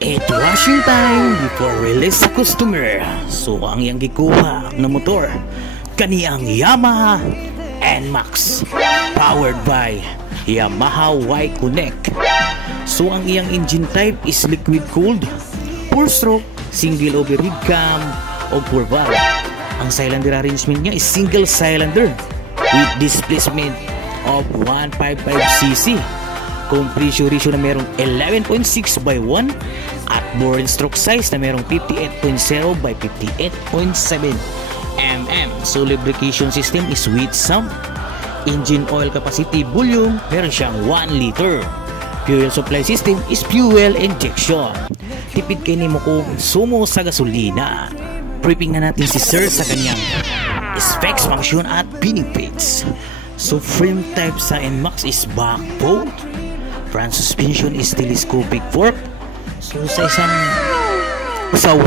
It washing time before release sa customer. So ang iyang gikuha na motor kaniyang Yamaha NMAX powered by Yamaha Y-Connect. So ang iyang engine type is liquid cooled, 4-stroke, single overhead cam o 4-valve. Ang cylinder arrangement niya is single cylinder with displacement of 155cc. Compression ratio na merong 11.6 by 1 at bore and stroke size na merong 58.0 by 58.7 mm. So lubrication system is with some engine oil capacity volume, meron siyang 1 liter. Fuel supply system is fuel injection. Tipid kay nimo kung sumo sa gasolina. Prepping na natin si Sir sa kanyang specs, function at benefits. So frame type sa NMAX is back bolt. Front suspension is telescopic fork. So sa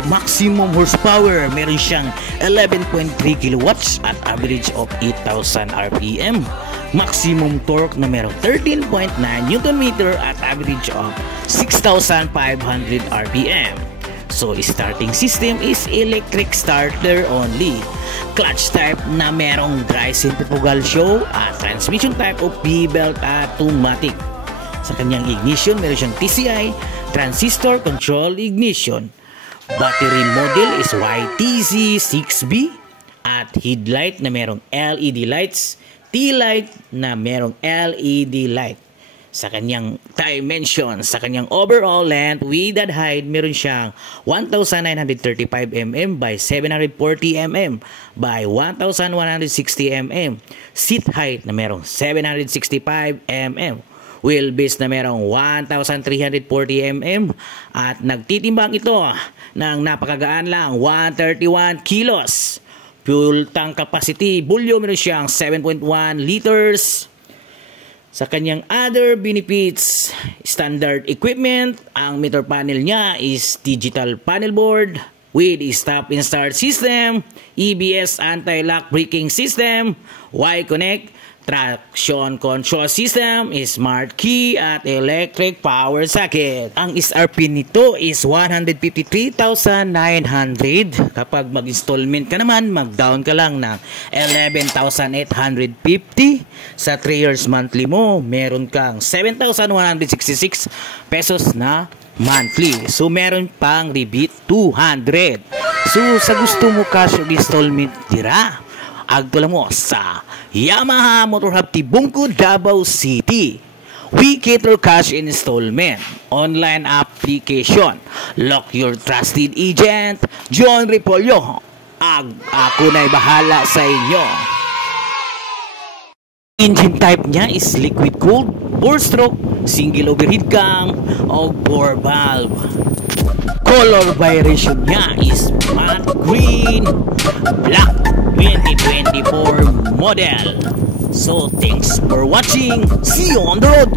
maximum horsepower, meron siyang 11.3 kilowatts at average of 8,000 RPM. Maximum torque na merong 13.9 Newton meter at average of 6,500 RPM. So starting system is electric starter only. Clutch type na merong dry centrifugal show at transmission type of V-belt automatic. Sa kanyang ignition, meron siyang TCI transistor control ignition. Battery model is YTZ6B at headlight na merong LED lights, T-light na merong LED light. Sa kanyang dimension, sa kanyang overall length, width and height, meron siyang 1,935 mm by 740 mm by 1,160 mm. Seat height na merong 765 mm. Wheelbase na merong 1,340 mm at nagtitimbang ito ng napakagaan lang 131 kilos. Fuel tank capacity volume meron siyang 7.1 liters. Sa kanyang other benefits, standard equipment, ang meter panel niya is digital panel board with stop and start system, EBS anti-lock braking system, Y-Connect, traction control system, smart key at electric power socket. Ang SRP nito is 153,900. Kapag mag-installment ka naman, mag-down ka lang ng 11,850. Sa 3 years monthly mo, meron kang 7,166 pesos na monthly. So meron pang rebate 200. So sa gusto mo cash installment dira, agto lang mo sa Yamaha Motor Hub Tibungco, Davao City. We cater cash installment, online application. Lock your trusted agent, John Repolyo. Ako na'y bahala sa inyo. Engine type niya is liquid cooled, 4-stroke, single overhead cam o 4-valve. Color variation niya is matte green, black, 2024 model. So thanks for watching. See you on the road.